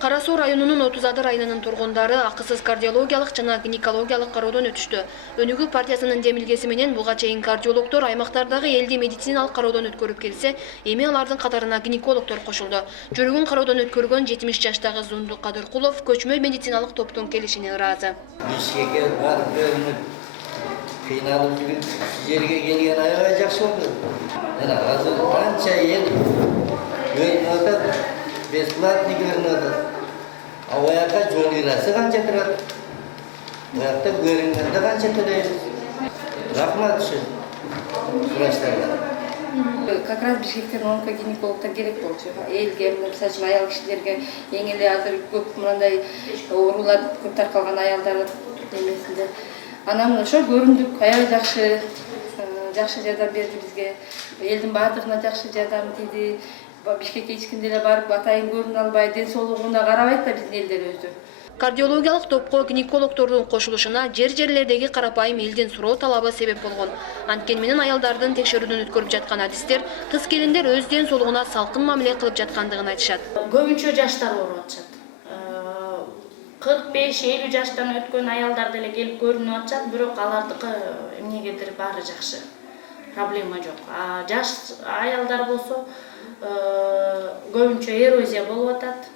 Кара Суу районунун 30 айылынын тургундары акысыз кардиологиялык жана гинекологиялык кароодон өтүштү. Өнүгүү партиясынын демилгеси менен буга чейин кардиологдор аймактардагы элди медициналык кароодон өткөрүп келсе, эми алардын катарына гинекологдор кошулду. Жүрөгүн кароодон өткөргөн 70 жаштагы Зундук Кадыркулов көчмө медициналык топтун келишине ыраазы. Кыйналып жерге келген аябай жакшы болду. Мына азыр канча ел көрүнүп атат, бесплатный көрүнүп атат. А ояка жол кыйрасы канча турат? Оякта көрүнгөндө канча төлөйбүз? Рахмат ушу врачтарга. Как раз Бишкектен онкогинекологдор керек болчу. Элге, мисалы үчүн аял кишилерге эң эле азыр көп мындай оорулар көп таркалган аялдар эмесинде. Анан ошо көрүндүк, аябай жакшы жардам берди бизге. Элдин баардыгына жакшы жардам тийди. Бишкекке эч ким деле барып атайын көрүнө албай, ден соолугуна карабайт да биздин элдер өзү. Кардиологиялык топко гинекологдордун кошулушуна жер-жерлердеги карапайым элдин суроо талабы себеп болгон. Анткени менен аялдардын текшерүүдөн өткөрүп жаткан адистер кыз келиндер өз ден соолугуна салкын мамиле кылып жаткандыгын айтышат. Көбүнчө жаштар ооруп атышат. 45-50 жаштан өткөн аялдар деле келип көрүнүп атышат, бирок алардыкы эмнегедир баары жакшы. Проблема жок. А жаш аялдар болсо көбүнчө эрозия болуп атат.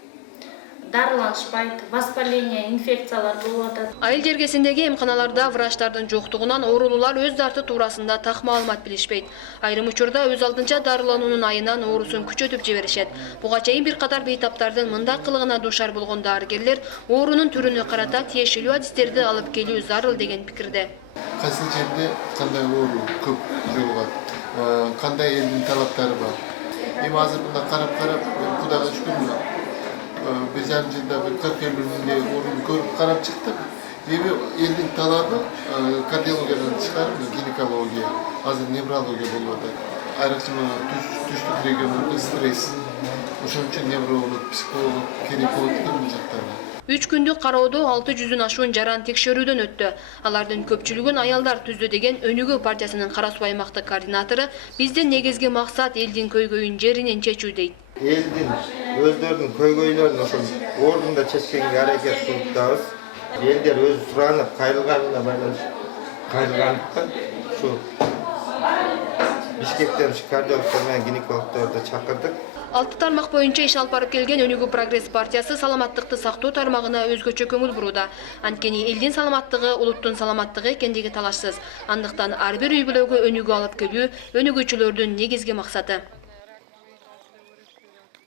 Дарыланышпайт, воспаление, инфекциялар болуп атат. Айыл жергесиндеги эмканаларда врачтардын жоктугунан оорулуулар өз дарты туурасында так маалымат билишпейт. Айрым учурда өз алдынча дарылануунун айынан оорусун күчөтүп жиберишет. Буга чейин бир катар бейтаптардын мындай кылыгына дуушар болгон дарыгерлер оорунун түрүнө карата тиешелүү адистерди алып келүү зарыл деген пикирде. Кайсы жерде кандай оору көп жолугат, кандай элдин талаптары бар. Эми азыр мында карап Кудайга шүкүр, биз жылда bir 40-50 миңдей орун көрүп карап чыктык. Эми элдин талабы кардиологиядан тышкары гинекология, азыр неврология болуп атат. Айрыкча түштүк регионунда стресс. Ошон үчүн невролог, психолог керек болот экен бул жактарда. 3 күндүк кароодо 600 ашуун жаран текшерүүдөн өттү. Алардын көпчүлүгүн аялдар түздү деген Өнүгүү партиясынын Кара Суу аймактык координатору биздин негизги максат элдин көйгөйүн жеринен чечүү дейт. Элдин өздөрүнүн көйгөйлөрүн ошол ордунда чечкенге аракет кылып, элдер өзү суранып кайрылганына байланыштан ушу Бишкектен кардиологдор менен гинекологдорду чакырдык. 6 тармак боюнча иш алып барып келген Өнүгүү прогресс партиясы саламаттыкты сактоо тармагына өзгөчө көңүл бурууда. Анткени элдин саламаттыгы улуттун саламаттыгы экендиги талашсыз. Андыктан ар бир үй бүлөгө өнүгүү алып келүү өнүгүүчүлөрдүн негизги максаты.